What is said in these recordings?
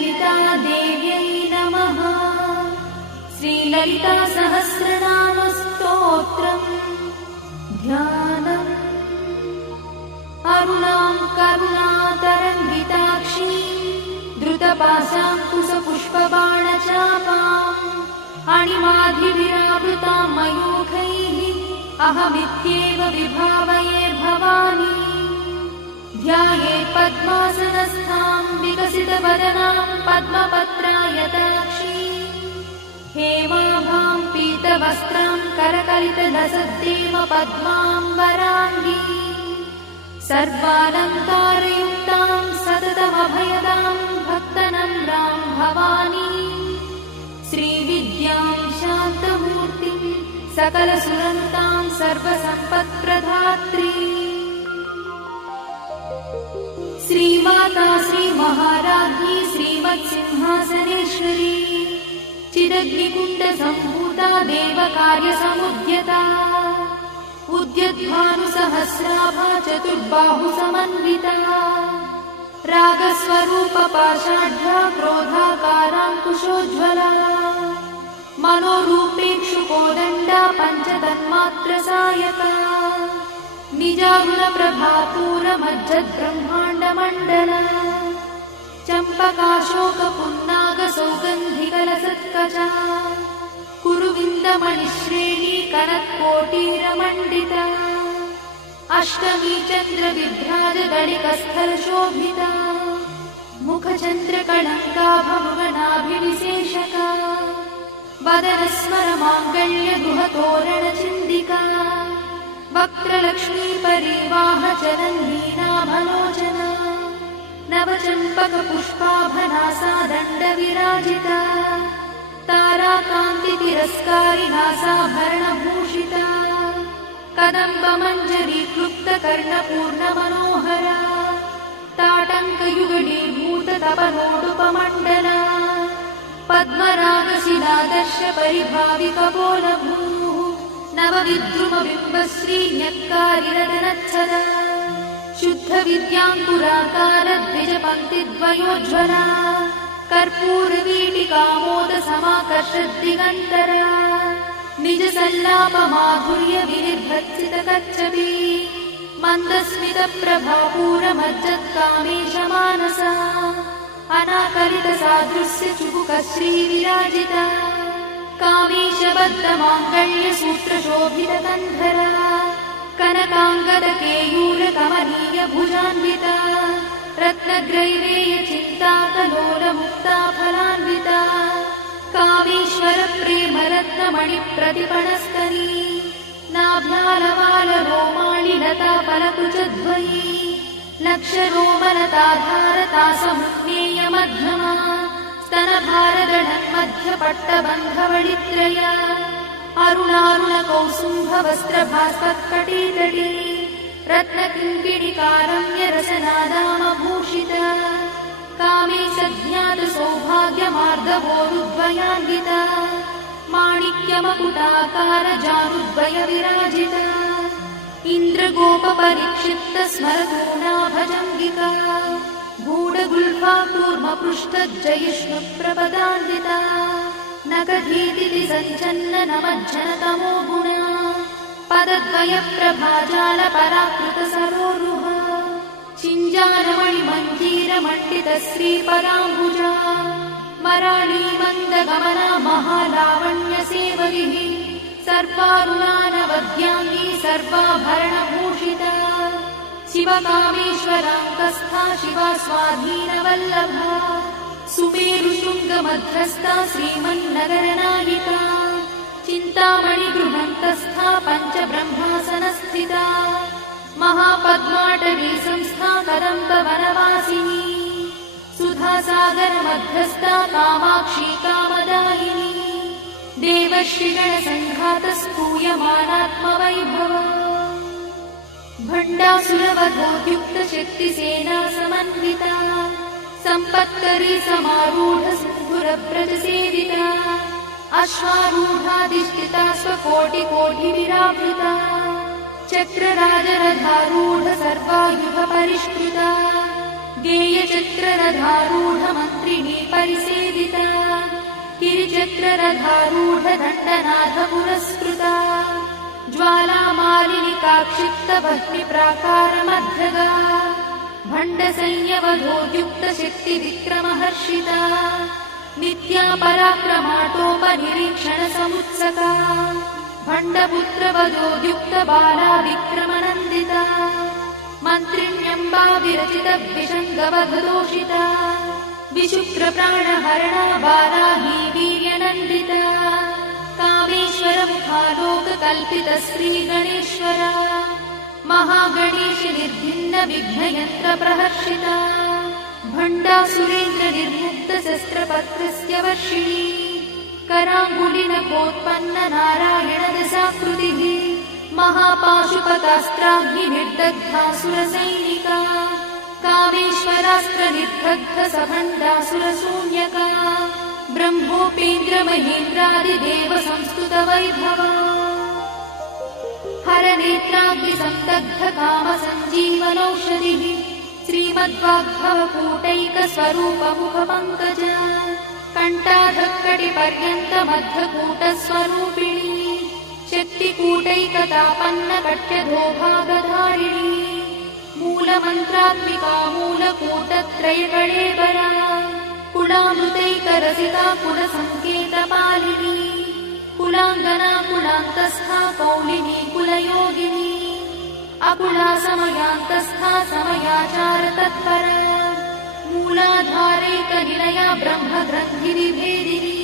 श्रीललितादेव्यै नमः। श्रीललितासहस्रनामस्तोत्रम् ध्यानम्। अरुणां करुणातरङ्गिताक्षीं द्रुतपाशाङ्कुशपुष्पबाणचापाम् अणिमाधिविरावृतां मयूखैः अहमित्येव विभावये भवानी। ध्यायेत् पद्मासनस्थां विकसितवदनां पद्मपत्रायताक्षीं हेमाभां पीतवस्त्रां करकलितलसद्देव पद्माम्बराङ्गी सर्वालङ्कारयुक्तां सततमभयदां भक्तनम्रां भवानी। श्रीविद्यां शान्तमूर्तिं सकलसुरन्तां सर्वसम्पत्प्रदात्री श्रीमाता श्रीमहाराज्ञी श्रीमत्सिंहासनेश्वरी चिदग्निकुण्डसम्भूता देवकार्यसमुद्यता उद्यद्भानुसहस्राभा चतुर्बाहुसमन्विता रागस्वरूपपाषाढ्या क्रोधाकाराङ्कुशोज्ज्वला मनोरूपेक्षुकोदण्डा पञ्चतन्मात्रसायका निजारुणप्रभापूरमज्जद्ब्रह्माण्डमण्डला चम्पकाशोकपुन्नागसौगन्धिकलसत्कजा कुरुविन्दमणिश्रेणी कनत्कोटीरमण्डिता अष्टमी चन्द्रविभ्राजदलिकस्थलशोभिता मुखचन्द्रकलङ्काभमृगनाभिविशेषका वदनस्मरमाङ्गल्यगृहतोरणचिन्दिका वक्त्रलक्ष्मीपरिवाहचरन्नीनाभलोचना नवचम्पकपुष्पाभनासा दण्डविराजिता ताराकान्तितिरस्कारिनासाभरणभूषिता कदम्बमञ्जरीक्लुप्तकर्णपूर्णमनोहरा ताटङ्कयुगलीभूततपनोडुपमण्डला पद्मरागशिलादर्शपरिभाविकपोलभूः नवविद्रुमबिम्बश्रीन्यक्कारिरदनच्छदा शुद्धविद्याङ्कुराकारद्विजपङ्क्तिद्वयोज्ज्वला कर्पूरवीटिकामोदसमाकर्षद्दिगन्तरा निजसल्लापमाधुर्यविनिर्भर्त्सितकच्छपी मन्दस्मितप्रभापूरमज्जत्कामेशमानसा अनाकलितसादृश्यचुबुकश्रीविराजिता कामेशबद्धमाङ्गल्यसूत्रशोभितकन्धरा कनकाङ्गदकेयूरकमनीयभुजान्विता रत्नग्रैवेयचिन्ताकलोलमुक्ताफलान्विता कामेश्वरप्रेमरत्नमणिप्रतिपणस्तनी नाभ्यालवालरोमाणि लताफलकुचद्वयी लक्षरोमलताधारतासमुज्ञेयमध्यमा स्तनभारदढन्मध्यपट्टबन्धवडित्रया अरुणारुणकौसुम्भवस्त्रभास्पत्कटीतटी रत्नकिङ्किणिकारम्यरसनादामभूषिता कामे सज्ञातसौभाग्यमार्गवोरुद्वयान्विता माणिक्यमकुटाकारजानुद्वयविराजिता इन्द्रगोपपरिक्षिप्तस्मरतूणाभजङ्गिका गूढगुल्फा कूर्मपृष्ठज्जयिष्णुप्रपदान्विता नखधीतिथि सञ्चन्ननमज्जनतमो गुणा पदद्वयप्रभाजालपराकृतसरोरुहा चिञ्जानमणिमञ्जीरमण्डितश्रीपदाम्बुजा मराळीमन्दगमना महालावण्यसेवलिः सर्वारुणानवद्याङ्गी सर्वाभरणभूषिता शिवकामेश्वराङ्कस्था शिवा स्वाधीनवल्लभा सुमेरुशृङ्गमध्यस्था श्रीमन्नगरनायिका चिन्तामणिगृहन्तस्था पञ्चब्रह्मासनस्थिता महापद्माटवी संस्था कदम्बवनवासिनी सुधासागरमध्यस्था कामाक्षी कामदायिनी देवर्षिगणसङ्घातस्तूयमानात्मवैभवा भण्डासुरवधोद्युक्तशक्तिसेना समन्विता सम्पत्करी समारूढसिन्धुरव्रजसेविता अश्वारूढाधिष्ठिता स्वकोटिकोटिविरावृता चक्रराजरथारूढ सर्वायुधपरिष्कृता गेयचक्ररथारूढमन्त्रिणी परिसेविता गिरिचक्ररथारूढदण्डनाथ पुरस्कृता ज्वालामालिनिकाक्षिप्तभक्तिप्राकारमध्यगा भण्डसंयवधोद्युक्तशक्तिविक्रमहर्षिता नित्या पराक्रमाटोपनिरीक्षणसमुत्सका भण्डपुत्रवधोद्युक्तबाला विक्रमनन्दिता मन्त्रिण्यम्बा विरचितविषङ्गवधदोषिता विशुक्रप्राणहरणा वाराही वीर्यनन्दिता कामेश्वरमुखालोककल्पितश्रीगणेश्वरा महागणेश निर्भिन्नविघ्नयन्त्रप्रहर्षिता भण्डासुरेन्द्रनिर्मुक्तशस्त्रपत्रस्य वर्षिणी कराङ्गुलिनखोत्पन्ननारायणदशाकृतिः महापाशुपतास्त्राग्निर्दग्धासुरसैनिका कामेश्वरास्त्रनिर्दग्धसभण्डासुरशून्यका ब्रह्मोपेन्द्रमहेन्द्रादिदेवसंस्तुतवैभवा हरनेत्राग्निसन्दग्धकामसञ्जीवनौषधिः श्रीमद्वाग्भवकूटैकस्वरूपमुखपङ्कज कण्ठाधक्कटिपर्यन्तमध्यकूटस्वरूपिणी शक्तिकूटैकतापन्नकट्यधोभागधारिणी मूलमन्त्रात्मिका मूलकूटत्रयकळेबरा कुलामृतैकरसिका कुलसङ्केतपालिनी कुलाङ्गना कुलान्तस्था कौलिनी कुलयोगिनी अकुला समयान्तस्था समयाचारतत्परा मूलाधारैकनिलया ब्रह्मग्रन्थिनिभेदिनी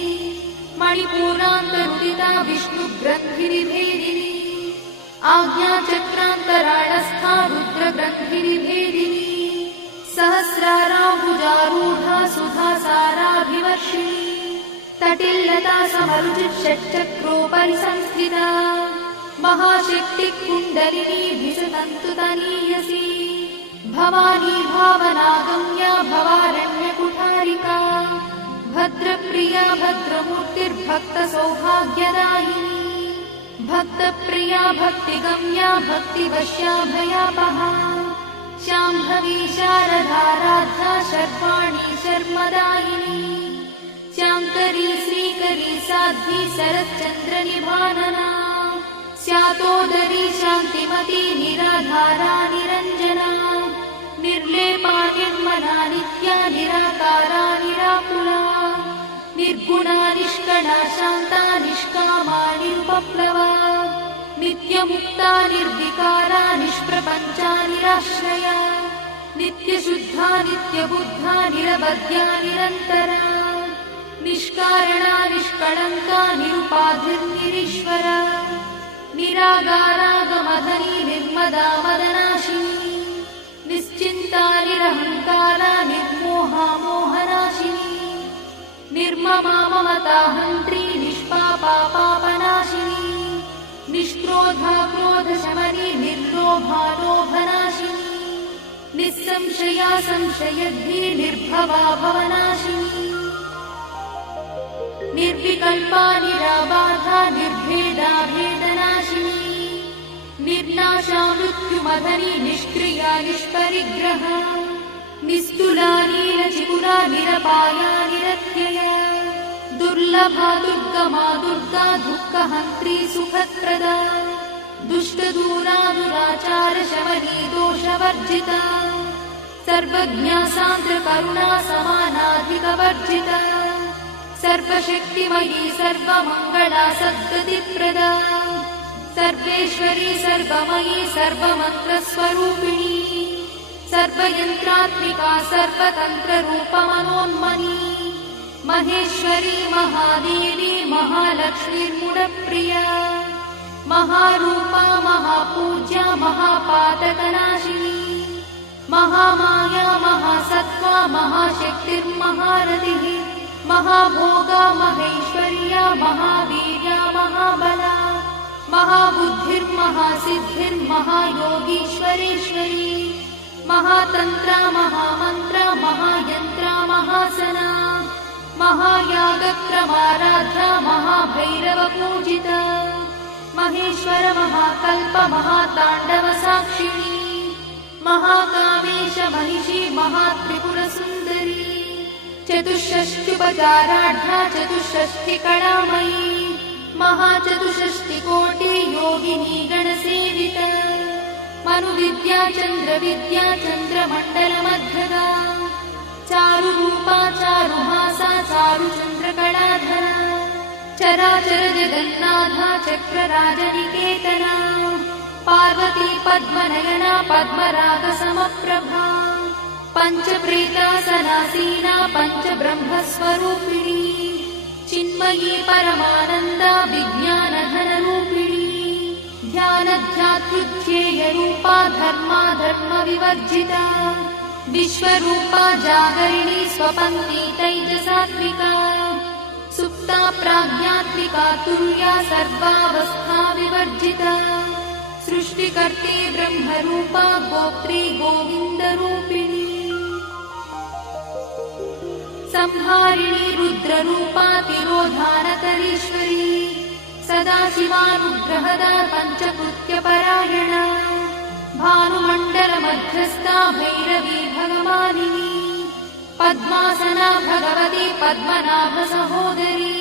मणिपूरान्तरुदिता विष्णुग्रन्थिनिभेदिनी आज्ञाचक्रान्तराळस्था रुद्रग्रन्थिनिभेदिनी सहस्राराम्बुजारूढा सुधासाराभिवर्षिणी तटिल्लता समरुचिषट्चक्रोपरि संस्थिता महाशक्तिकुण्डलिनी विसतन्तुतनीयसी भवानी भावनागम्या भवारण्यकुठारिका भद्रप्रिया भद्रमूर्तिर्भक्तसौभाग्यदायिनी भक्तप्रिया भक्तिगम्या भक्तिवश्या भयापहा शाम्भवी शारदाराध्या शर्वाणी शर्मदायिनी शाङ्करी श्रीकरी साध्वी शरच्चन्द्रनिभानना स्यातोदरी शान्तिमती निराधारा निरञ्जना निर्लेपा निर्मला नित्या निराकारा निराकुला निर्गुणा निष्कणा शान्ता निष्कामा निरुपप्लवा नित्यमुक्ता निर्विकारा निष्प्रपञ्चा निराश्रया नित्यशुद्धा नित्यबुद्धा निरवध्या निरन्तरा निष्कारणा निष्कळङ्का निरुपाधिर्निरीश्वरा निरागारागमधनी निर्मदा मदनाशिनी निश्चिन्ता निरहङ्कारा निर्मोहा मोहनाशिनी निर्ममा ममताहन्त्री निष्पापा पापनाशिनी निष्क्रोधा क्रोधशमनी निर्लोभा लोभनाशिनी निस्संशया संशयद्धि निर्भवा भवनाशिनी निर्विकल्पा निराबाधा निर्भेदा भेदनाशिनी निर्नाशा मृत्युमधनी निष्क्रिया निष्परिग्रहा निस्तुला नीलचिकुरा निरपाया निरत्यया दुर्लभा दुर्गमा दुर्गा दुःखहन्त्री सुखप्रदा दुष्टदूरा दुराचारशमनी दोषवर्जिता सर्वज्ञा सान्द्रकरुणा समानाधिकवर्जिता सर्वशक्तिमयी सर्वमङ्गला सद्गतिप्रदा सर्वेश्वरी सर्वमयी सर्वमन्त्रस्वरूपिणी सर्वयन्त्रात्मिका सर्वतन्त्ररूपमनोन्मनी महेश्वरी महादेवी महालक्ष्मीर्मुडप्रिया महारूपा महापूज्या महापातकनाशिनी महामाया महासत्त्वा महाशक्तिर्महारथिः महाभोगा महेश्वर्या महावीर्या महाबला महाबुद्धिर्महासिद्धिर्महायोगीश्वरेश्वरी महातन्त्रा महामन्त्रा महायन्त्रा महासना महायागक्रमाराध्या महाभैरवपूजिता महेश्वर महाकल्प महाताण्डवसाक्षिणी महाकामेश महिषी महात्रिपुरसुन्दरी चतुष्षष्ट्युपचाराढ्या चतुष्षष्टिकलामयी महाचतुष्षष्टिकोटि योगिनी गणसेविता मनुविद्या चन्द्रविद्या चन्द्रमण्डलमध्यगा चारुरूपा चारुहासा चारुचन्द्रकलाधरा चराचर जगन्नाथा चक्रराजनिकेतना पार्वती पद्मनयना पद्मरागसमप्रभा पञ्चप्रेतासनासीना पञ्चब्रह्मस्वरूपिणी चिन्मयी परमानन्दा विज्ञानघनरूपिणी ध्यानध्यात्युज्येयरूपा धर्माधर्मविवर्जिता विश्वरूपा जागरिणी स्वपन्ती तैजसात्विका सुप्ता प्राज्ञात्मिका तुल्या सर्वावस्था विवर्जिता सृष्टिकर्त्री ब्रह्मरूपा गोत्री गोविन्दरूपिणी संहारिणी रुद्ररूपा तिरोधानकरीश्वरी सदाशिवानुग्रहदा पञ्चकृत्यपरायणा भानुमण्डलमध्यस्था भैरवी भगवानिनी पद्मासना भगवती पद्मनाभसहोदरी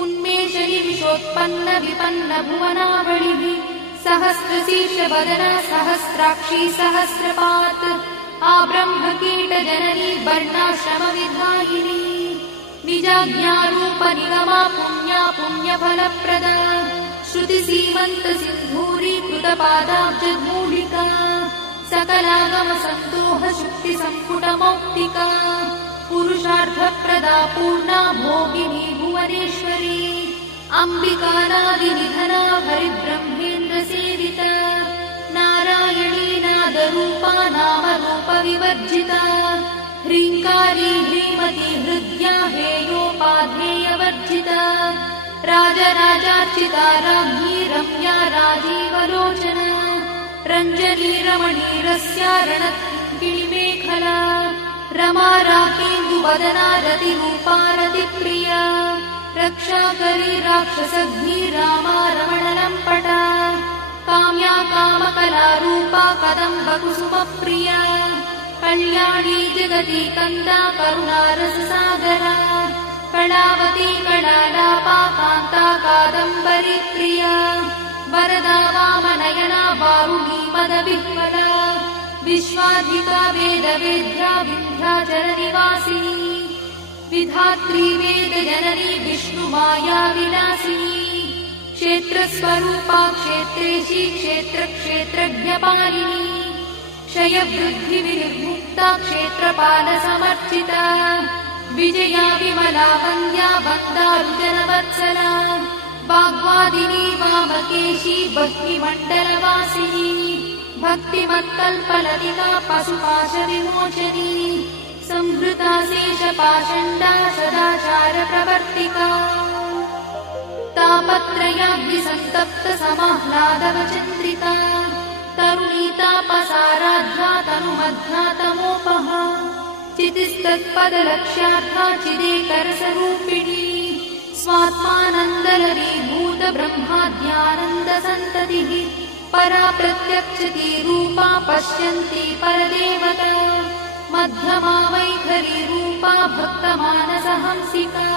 उन्मेषयि विशोत्पन्न विपन्न भुवनावलिः सहस्रशीर्षवदना सहस्राक्षी सहस्रपात् आब्रह्मकीटजननी वर्णाश्रमविधायिनी निजाज्ञारूपनिगमा पुण्या पुण्यफलप्रदा श्रुतिसीमन्तसिन्धूरीकृतपादाब्जधूलिका सकलागमसन्दोहशुक्तिसम्पुटमौक्तिका पुरुषार्थप्रदा पूर्णा भोगिनी भुवनेश्वरी अम्बिकानादिनिधना हरिब्रह्मेन्द्रसेविता नारायणी नादरूपा नामरूपविवर्जिता ह्रीङ्कारी ह्रीमती हृद्या हेयोपाधेयवर्जिता राजराजार्चिता राज्ञी रम्या राजीवलोचना रञ्जनी रमणीरस्या रणकिणिमेखला रमा राकेन्दुवदना रतिरूपा रतिप्रिया रक्षाकरी राक्षसघ्नी रामा रमणलम्पटा काम्या कामकलारूपा कदम्बकुसुमप्रिया कल्याणी जगती कन्दा करुणारससागरा कलावती कलालापा कान्ता कादम्बरी प्रिया वरदा वामनयना वारुणी मदविह्वला विश्वाधिका वेदवेद्या विन्ध्याचलनिवासिनी विधात्री वेदजननी विष्णुमाया विलासिनी क्षेत्रस्वरूपा क्षेत्रेशी क्षेत्रक्षेत्रज्ञपालिनी क्षयवृद्धिविनिर्मुक्ता क्षेत्रपालसमर्चिता विजया विमला वन्द्या वन्दारुजनवत्सला वाग्वादिनी वामकेशी भक्तिमण्डलवासिनी भक्तिमत्कल्पलतिका पशुपाशविमोचनी संहृता शेषपाषण्डा सदाचारप्रवर्तिका तापत्रयाग्निसन्तप्त समाह्लादवचन्द्रिका तरुणीतापसाराध्या तनुमध्या तमोपहा चितिस्तत्पदलक्ष्यार्था चिदेकरसरूपिणी स्वात्मानन्दलरीभूत ब्रह्माद्यानन्दसन्ततिः परा प्रत्यक्षती रूपा पश्यन्ती परदेवता मध्यमा वैखरी रूपा भक्तमानसहंसिका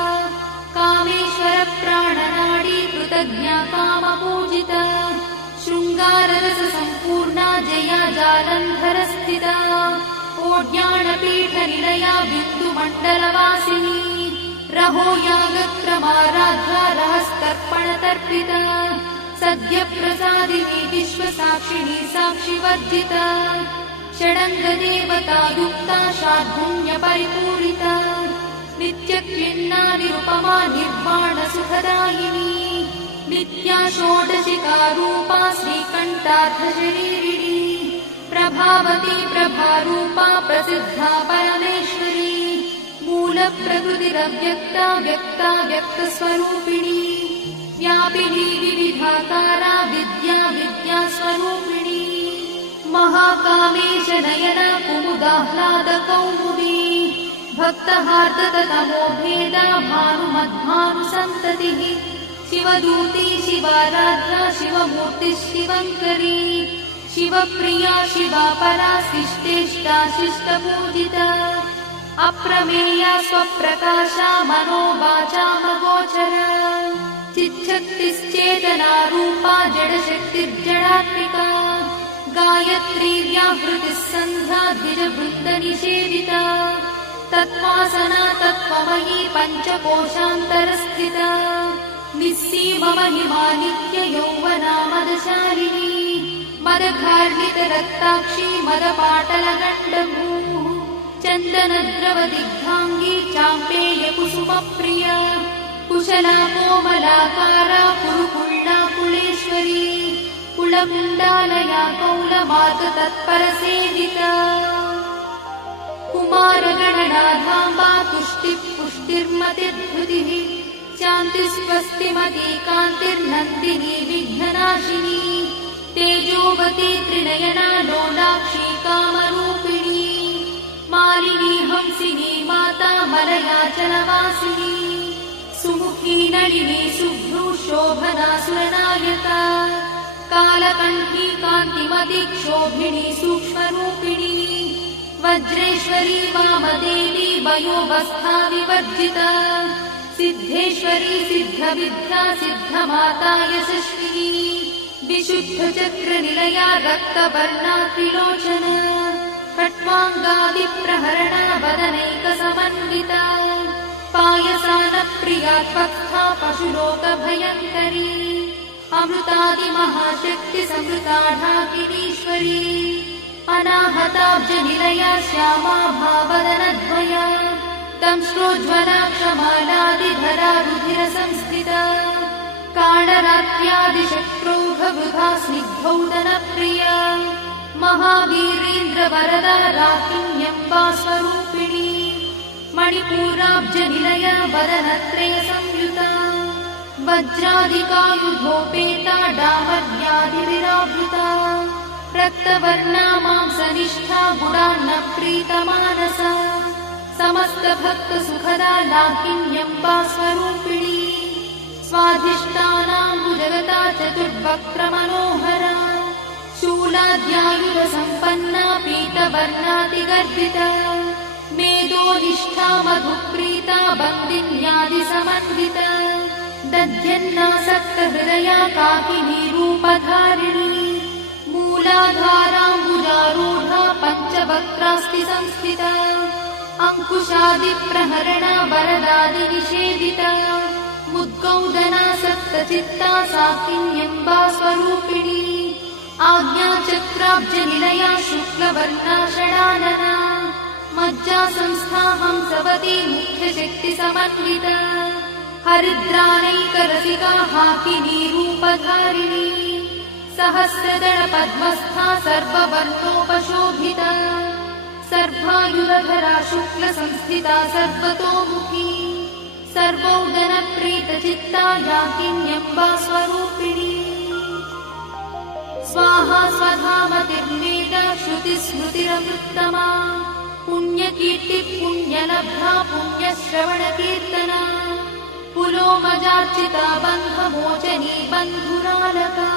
कामेश्वरप्राणनाडी कृतज्ञा कामपूजिता शृङ्गाररससम्पूर्णा जया जालन्धरस्थिता ओड्याणपीठनिलया बिन्दुमण्डलवासिनी रहो यागक्रमाराध्या रहस्तर्पणतर्पिता सद्यप्रसादिनी विश्वसाक्षिणी साक्षिवर्जिता षडङ्गदेवतायुक्ता शार्दूल्यपरिपूरिता नित्यक्लिन्ना निरुपमा निर्वाणसुखदायिनी नित्या षोडशिकारूपा श्रीकण्ठार्थशरीरिणी प्रभावती प्रभारूपा प्रसिद्धा परमेश्वरी मूलप्रकृतिरव्यक्ता व्यक्ता व्यक्तस्वरूपिणी व्यापिनी विविधाकारा विद्या विद्यास्वरूपिणी महाकामेश नयना कुमुदाह्लादकौमुदी भक्तहार्दतमोभेदा भानुमद्भानुसन्ततिः शिवदूती शिवाराध्या शिवमूर्तिः शिवङ्करी शिवप्रिया शिवा परा शिष्टेष्टा शिष्टपूजिता अप्रमेया स्वप्रकाशा मनोवाचामगोचरा चिच्छक्तिश्चेतना रूपा जडशक्तिर्जडात्मिका गायत्री व्याहृतिः सन्ध्या द्विजवृन्दनिषेविता तत्त्वासना तत्त्वमयी पञ्चकोशान्तरस्थिता निस्सीममहिमा नित्ययौवना मदशालिनी मदघार्णितरक्ताक्षी मदपाटलगण्डभूः चन्दनद्रवदिग्धाङ्गी चाम्पेयकुसुमप्रिया कुशला कोमलाकारा कुरुकुल्ला कुलेश्वरी कुलकुण्डालया कौलमार्गतत्परसेविता कुमारगणनाधाम्बा तुष्टिः पुष्टिर्मतिर्धृतिः शान्तिस्वस्तिमती कान्तिर्नन्दिनी विघ्ननाशिनी तेजोवती त्रिनयना लोलाक्षी कामरूपिणी मालिनी हंसिनी माता मलयाचलवासिनी सुमुखी नलिनी शुभ्रू शोभना सुरनायका कालकण्ठी कान्तिमती क्षोभिणी सूक्ष्मरूपिणी वज्रेश्वरी वामदेवी वयोवस्था विवर्जिता सिद्धेश्वरी सिद्धविद्या सिद्धमाता यशस्विनी विशुद्धचक्रनिलया रक्तवर्णा त्रिलोचना खट्वाङ्गादिप्रहरणा वदनैकसमन्विता पायसानप्रिया त्वक्था पशुलोकभयङ्करी अमृतादिमहाशक्तिसमृता ढाकिनीश्वरी अनाहताब्जनिलया श्यामा भावदनद्वया दंश्रोज्ज्वला क्षमालादिधरा रुधिरसंस्थिता कालरात्र्यादिशक्रोघवृथा स्निग्धौदनप्रिया महावीरेन्द्रवरदा राकिन्यम्बा स्वरूपिणी मणिपूराब्जनिलया वदनत्रयसंयुता वज्रादिकायुधोपेता डामर्यादिविरावृता रक्तवर्णा मांसनिष्ठा गुणान्नप्रीतमानसा समस्तभक्तसुखदा लाकिन्यम्बा स्वरूपिणी स्वाधिष्ठानाम्बुजगता चतुर्वक्त्रमनोहरा शूलाद्यायुधसम्पन्ना पीतवर्णातिगर्भिता मेदोनिष्ठा मधुप्रीता बन्दिन्यादिसमन्विता दध्यन्नासक्तहृदया काकिनी रूपधारिणी मूलाधाराम्बुजारूढा पञ्चवक्त्रास्ति संस्थिता अङ्कुशादिप्रहरणा वरदादिनिषेविता मुद्गौदनासक्तचित्ता साकिन्यम्बा स्वरूपिणी आज्ञाचक्राब्जनिलया शुक्लवर्णा षडानना मज्जासंस्था हंसवती मुख्यशक्तिसमन्विता हरिद्रानैकरसिका हाकिनी रूपधारिणी सहस्रदलपद्मस्था सर्ववर्णोपशोभिता सर्वायुधधरा शुक्लसंस्थिता सर्वतोमुखी सर्वौदनप्रीतचित्ता याकिन्यम्बा स्वरूपिणी स्वाहा स्वधामतिर्वेदा श्रुतिस्मृतिरमृत्तमा पुण्यकीर्तिः पुण्यलब्धा पुण्यश्रवणकीर्तना पुलोमजार्चिता बन्धमोचनी बन्धुरालका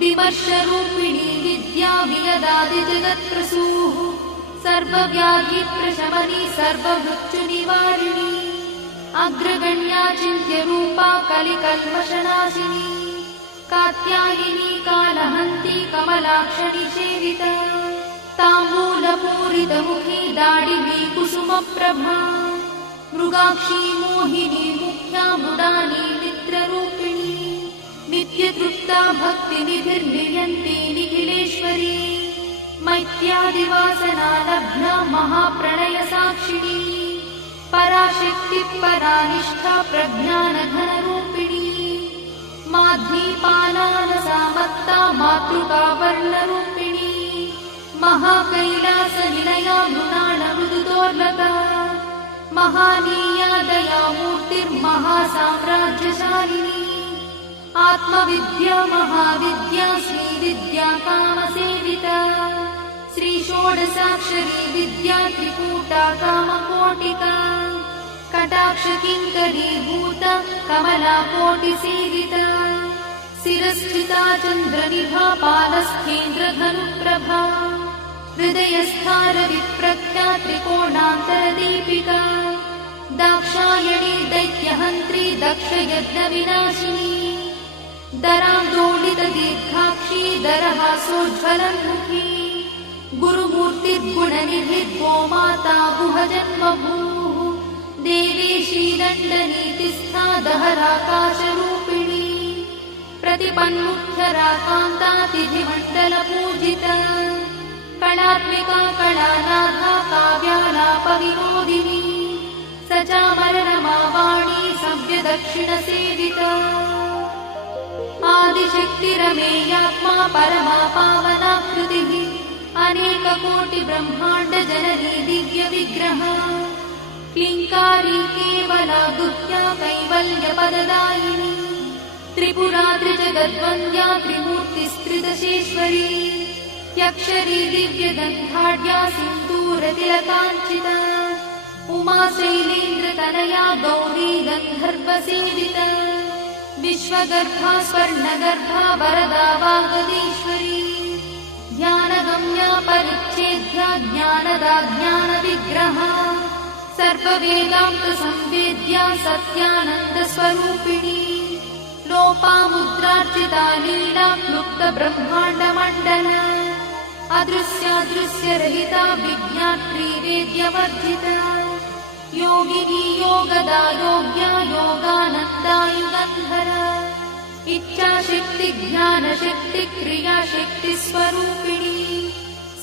विमर्शरूपिणी विद्या वियदादिजगत्प्रसूः सर्वव्याधिप्रशमनी सर्वमृत्युनिवारिणी अग्रगण्या चिन्त्यरूपा कलिकल्मषनाशिनी कात्यायिनी कालहन्ती कमलाक्षनिषेविता ताम्बूलपूरितमुखी दाडिनी कुसुमप्रभा मृगाक्षी मोहिनी मुख्या मृडानी मित्ररूपिणी नित्यतृप्ता भक्तिनिधिर्नियन्ती निखिलेश्वरी मैत्यादिवासना लब्धा महाप्रणयसाक्षिणी पराशक्तिः परानिष्ठा प्रज्ञानघनरूपिणी माध्वीपालानसामत्ता मातृकावर्णरूपिणी महाकैलासनिलया मृणालमृदुदोर्लता महानीया दयामूर्तिर्महासाम्राज्यशालिनी आत्मविद्या महाविद्या श्रीविद्या कामसेविता श्रीषोडशाक्षरी विद्या त्रिकूटा कामकोटिका कटाक्षकिङ्करीभूता कमलाकोटिसेविता शिरस्थिता चन्द्रनिभा पालस्थेन्द्रधनुप्रभा हृदयस्था रविप्रख्या त्रिकोणान्तरदीपिका दाक्षायणी दैत्यहन्त्री दक्षयज्ञविनाशिनी दरान्दोलितदीर्घाक्षी दरहासोज्ज्वलन्मुखी गुरुमूर्तिर्गुणनिधिर्गोमाता गुहजन्मभूः देवेशी दण्डनीतिस्था दहराकाशरूपिणी प्रतिपन्मुख्यराकान्ता तिथिमण्डलपूजिता कलात्मिका कलानाथा काव्यालापविनोदिनी सचामररमावाणी सव्यदक्षिणसेविता आदिशक्तिरमेयात्मा परमा पावनाकृतिः अनेककोटिब्रह्माण्डजननी दिव्यविग्रहा क्लिङ्कारी केवला गुह्या कैवल्यपददायिनी त्रिपुरा त्रिजगद्वन्द्या त्रिमूर्तिस्त्रिदशेश्वरी यक्षरी दिव्यगन्धाढ्या सिन्दूरतिलकाञ्चिता उमा शैलेन्द्रतनया गौरी गन्धर्वसेविता विश्वगर्भा स्वर्णगर्भा वरदा वागदीश्वरी ध्यानगम्या परिच्छेद्या ज्ञानदा ज्ञानविग्रहा सर्ववेदान्तसंवेद्या सत्यानन्दस्वरूपिणी लोपामुद्रार्चिता लीला क्लुप्तब्रह्माण्डमण्डला अदृश्यादृश्यरहिता विज्ञात्री वेद्यवर्जिता योगिनी योगदा योग्या योगानन्दा युगन्धरा इच्छाशक्ति ज्ञानशक्ति क्रियाशक्ति स्वरूपिणी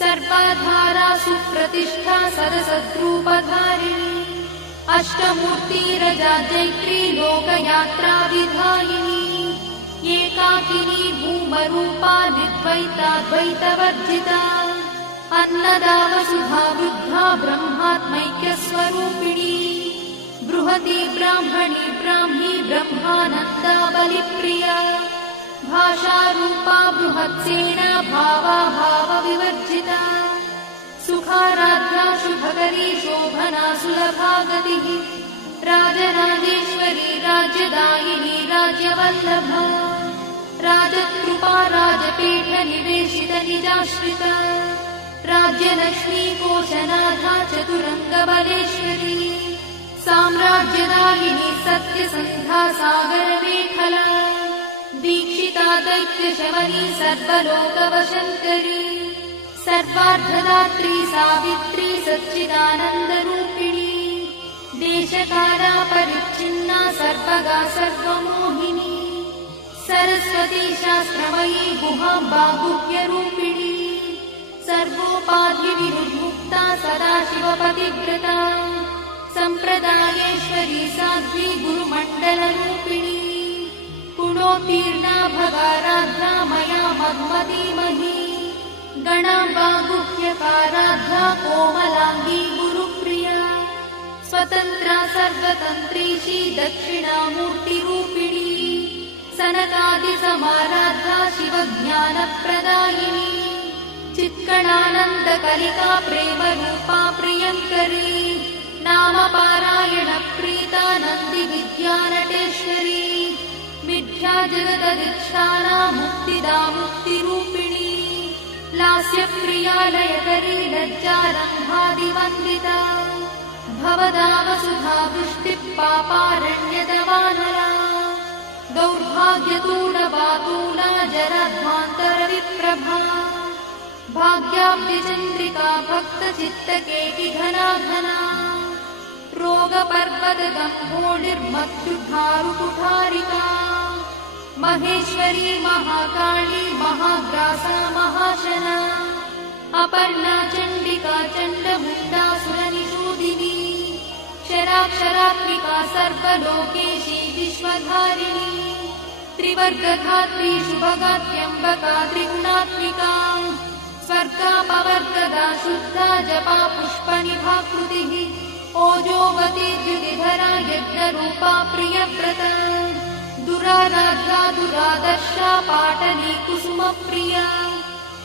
सर्वाधारा सुप्रतिष्ठा सदसद्रूपधारिणी अष्टमूर्तिरजा जैत्री लोकयात्रा विधायिनी एकाकिनी भूमरूपा निर्द्वैताद्वैतवर्जिता अन्नदा वसुधा वृद्धा ब्रह्मात्मैक्यस्वरूपिणी बृहती ब्राह्मणी ब्राह्मी ब्रह्मानन्दा बलिप्रिया भाषारूपा बृहत्सेना भावा भावविवर्जिता सुखाराध्या शुभकरी शोभना सुलभा गतिः राजराजेश्वरी राज्यदायिनी राज्यवल्लभा राजकृपा राजपीठनिवेशित निजाश्रिता राज्यलक्ष्मी कोशनाथा चतुरङ्गबलेश्वरी साम्राज्यदायिनी सत्यसन्धा सागरमेखला दीक्षिता दैत्यशमनी सर्वलोकवशङ्करी सर्वार्थदात्री सावित्री सच्चिदानन्दरूपिणी देशकाला परिच्छिन्ना सर्वगा सर्वमोहिनी सरस्वती शास्त्रमयी गुहाम्बा गुह्यरूपिणी सर्वोपाधिविनिर्मुक्ता सदाशिवपतिव्रता सम्प्रदायेश्वरी साध्वी गुरुमण्डलरूपिणी गुणोत्तीर्णा भगाराध्या मया मधुमतीमही गणाम्बा गुह्यकाराध्या कोमलाङ्गी गुरुप्रिया स्वतन्त्रा सर्वतन्त्रीशी दक्षिणामूर्तिरूपिणी सनकादिसमाराध्या शिवज्ञानप्रदायिनी चित्कणानन्दकलिका प्रेमरूपा प्रियङ्करी नामपारायणप्रीता नन्दिविद्यानटेश्वरी मिथ्या जगदधिष्ठाना मुक्तिदा मुक्तिरूपिणी लास्यप्रिया लयकरी लज्जारम्भादिवन्दिता भवदा वसुधा वृष्टिः पापारण्यदवानला दौर्भाग्यतूलवातूला जराध्वान्तरविप्रभा भाग्याब्धिचन्द्रिका भक्तचित्तकेकि घना घना रोगपर्वतदम्भोनिर्मत्युधारुकुठारिका महेश्वरी महाकाली महाग्रासा महाशना अपर्णा चण्डिका चण्डमुण्डासुरनिषूदिनी क्षराक्षरात्मिका सर्वलोकेशी विश्वधारिणी त्रिवर्गधात्री शुभगात्यम्बका त्रिगुणात्मिका स्वर्गापवर्गदा शुद्धा जपा पुष्पनिभाकृतिः ओजोवती द्युतिधरा यज्ञरूपा प्रियव्रता दुराराध्या दुरादर्शा पाटली कुसुमप्रिया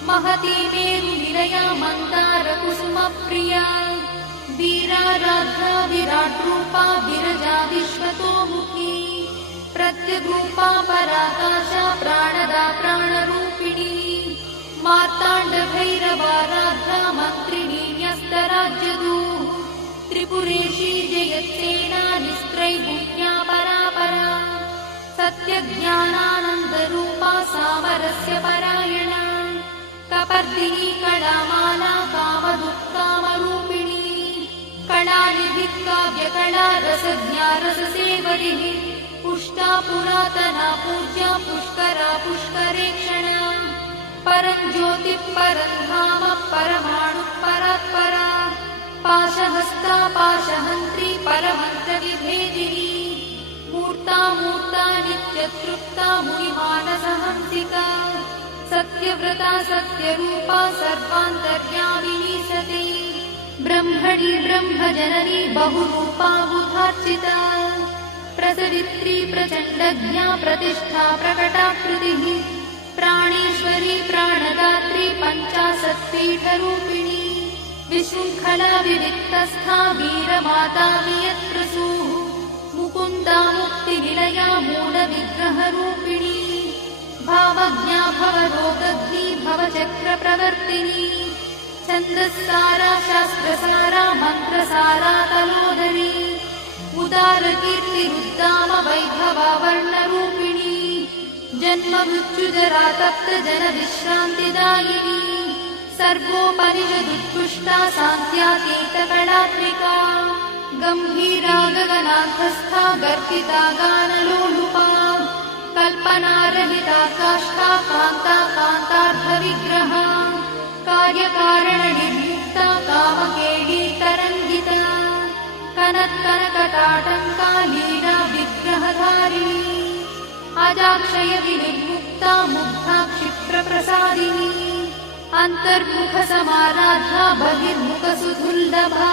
महती मेरुनिलया मन्दारकुसुमप्रिया वीराराध्या विराट्रूपा विरजा विश्वतोमुखी प्रत्यग्रूपा पराकाशा प्राणदा प्राणरूपिणी मार्ताण्डभैरवाराध्या मन्त्रिणी न्यस्तराज्यदूः त्रिपुरेशी जयत्सेना निस्त्रैगुण्या परापरा सत्यज्ञानानन्दरूपा सामरस्य परायणा कपर्दिनी कलामाला कामदुःखामरूपिणी कलानिधिः काव्यकला रसज्ञा रससेवरिः पुष्टा पुरातना पूज्या पुष्करा पुष्करेक्षणा परं ज्योतिः परं धाम परमाणुः परात्परा पाशहस्ता पाशहन्त्री परमन्त्रविभेदिनी मूर्ता मूर्ता नित्यतृप्ता मुनिमानसहंसिका सत्यव्रता सत्यरूपा सर्वान्तर्यामिनी सती ब्रह्मणि ब्रह्मजननी बहुरूपा बुधार्चिता प्रसवित्री प्रचण्डज्ञा प्रतिष्ठा प्रकटाकृतिः प्राणेश्वरी प्राणदात्री पञ्चाशत्पीठरूपिणी विशृङ्खला विविक्तस्था वीरमाता वियत्प्रसूः मुकुन्दा मुक्तिनिलया मूलविग्रहरूपिणी भावज्ञा भवरोगग्नी भवचक्रप्रवर्तिनी छन्दस्सारा शास्त्रसारा मन्त्रसारा तलोदरी उदारकीर्तिरुद्दाम वैभवा वर्णरूपिणी जन्ममृत्युजरा तप्तजनविश्रान्तिदायिनी सर्वोपनिषदुत्कृष्टा सान्त्यातीतकलात्मिका गम्भीरा गगनान्तस्था गर्भिता गानलोलुपा कल्पनारहिता काष्ठा कान्ता कान्तार्थविग्रहा कार्यकारणनिर्मुक्ता कामकेली तरङ्गिता कनत्कनकटाटङ्का लीला विग्रहधारिणी अजाक्षय विनिर्मुक्ता मुग्धा क्षिप्रप्रसादिनी अन्तर्मुखसमाराध्या बहिर्मुखसुदुर्लभा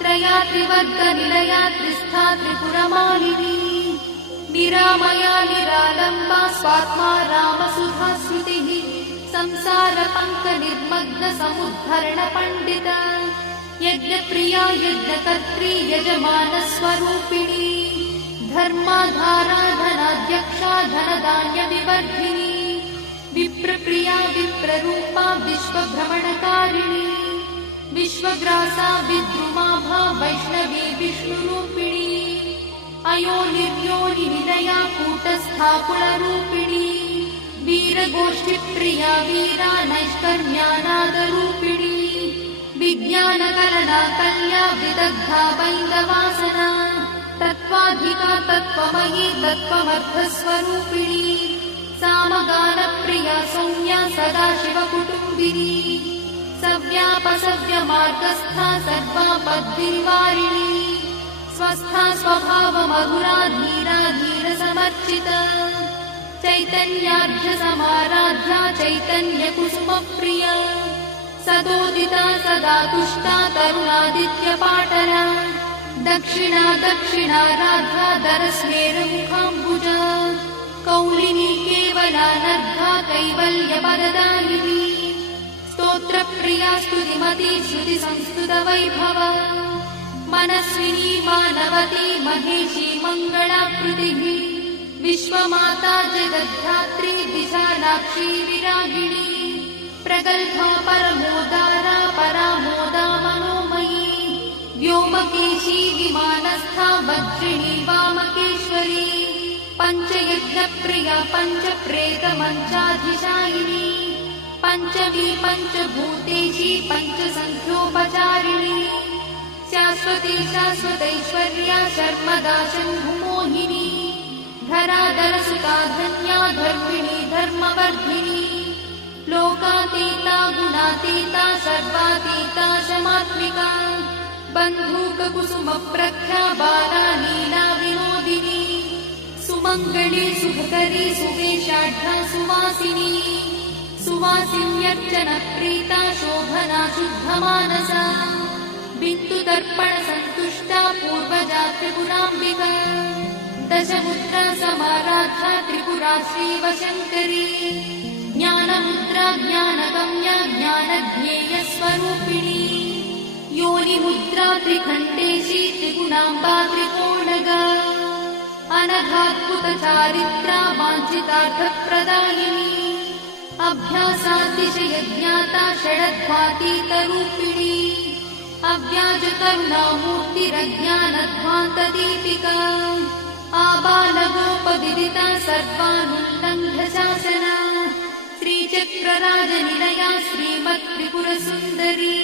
त्रया त्रिवर्गनिलया त्रिस्था त्रिपुरमालिनी निरामया निरालम्बा स्वात्मा रामसुधाश्रुतिः संसारपङ्कनिर्मग्नसमुद्धरणपण्डिता यज्ञप्रिया यज्ञकर्त्री यजमानस्वरूपिणी धर्माधाराधनाध्यक्षा धनधान्यविवर्धिनी विप्रप्रिया विप्ररूपा विश्वभ्रमणकारिणी विश्वग्रासा विद्रुमाभा वैष्णवी विष्णुरूपिणी अयोनिर्योनिनिलया कूटस्था कुलरूपिणी वीरगोष्ठिप्रिया वीरा नैष्कर्म्यानादरूपिणी विज्ञानकरणा कल्या विदग्धा वैन्दवासना तत्त्वाधिका तत्त्वमयी तत्त्वमर्थस्वरूपिणी सामगानप्रिया सौम्या सदाशिवकुटुम्बिनी सव्यापसव्यमार्गस्था सर्वापद्भिर्वारिणी स्वस्था स्वभावमधुरा धीरा धीरसमर्चिता चैतन्याढ्यसमाराध्या चैतन्यकुसुमप्रिया सदोदिता सदा तुष्टा तरुणादित्यपाटला दक्षिणा दक्षिणाराध्या दरस्मेरमुखाम्बुजा कौलिनी केवलानर्घा कैवल्यपददायिनी स्तोत्रप्रिया स्तुतिमती श्रुतिसंस्तुतवैभवा मनस्विनी मानवती महेशी मङ्गलाकृतिः विश्वमाता जगद्धात्री विशालाक्षी विरागिणी प्रगल्भा परमोदारा परामोदा मनोमयी व्योमकेशी विमानस्था वज्रिणी वामकेश्वरी पञ्चयज्ञप्रिया पञ्चप्रेतमञ्चाधिशायिनी पञ्चमी पञ्चभूतेशी पञ्चसङ्ख्योपचारिणी शाश्वती शाश्वतैश्वर्या शर्मदा शम्भुमोहिनी धराधरसुता धन्या धर्मिणी धर्मवर्धिनी लोकातीता गुणातीता सर्वातीता शमात्मिका बन्धूककुसुमप्रख्या बाला लीला विनोदिनी सुमङ्गली सुखकरी सुवेशाढ्या सुवासिनी सुवासिन्यर्चनप्रीता शोभना शुद्धमानसा बिन्दुदर्पणसन्तुष्टा पूर्वजा त्रिपुराम्बिका दशमुद्रा समाराध्या त्रिपुरा श्रीवशङ्करी ज्ञानमुद्रा ज्ञानगम्या ज्ञानज्ञेयस्वरूपिणी योनिमुद्रा त्रिखण्डेशी त्रिगुणाम्बा त्रिकोणगा अनघाद्भुतचारित्रा वाञ्छितार्थप्रदायिनी अभ्यासातिशयज्ञाता षडध्वातीतरूपिणी अव्याजकरुणामूर्तिरज्ञानध्वान्तदीपिका आबालगोपविदिता सर्वानुल्लङ्घ्य शासना श्रीचक्रराजनिलया श्रीमत्त्रिपुरसुन्दरी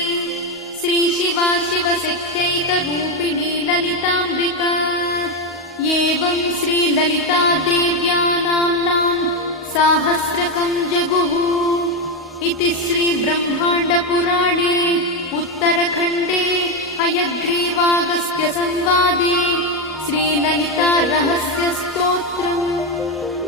श्रीशिवा शिवशक्त्यैकरूपिणी ललिताम्बिका एवं श्रीललितादेव्या नाम्नां साहस्रकं जगुः इति श्रीब्रह्माण्डपुराणे उत्तरखण्डे हयग्रीवागस्त्यसंवादे श्रीललितारहस्यस्तोत्रम्।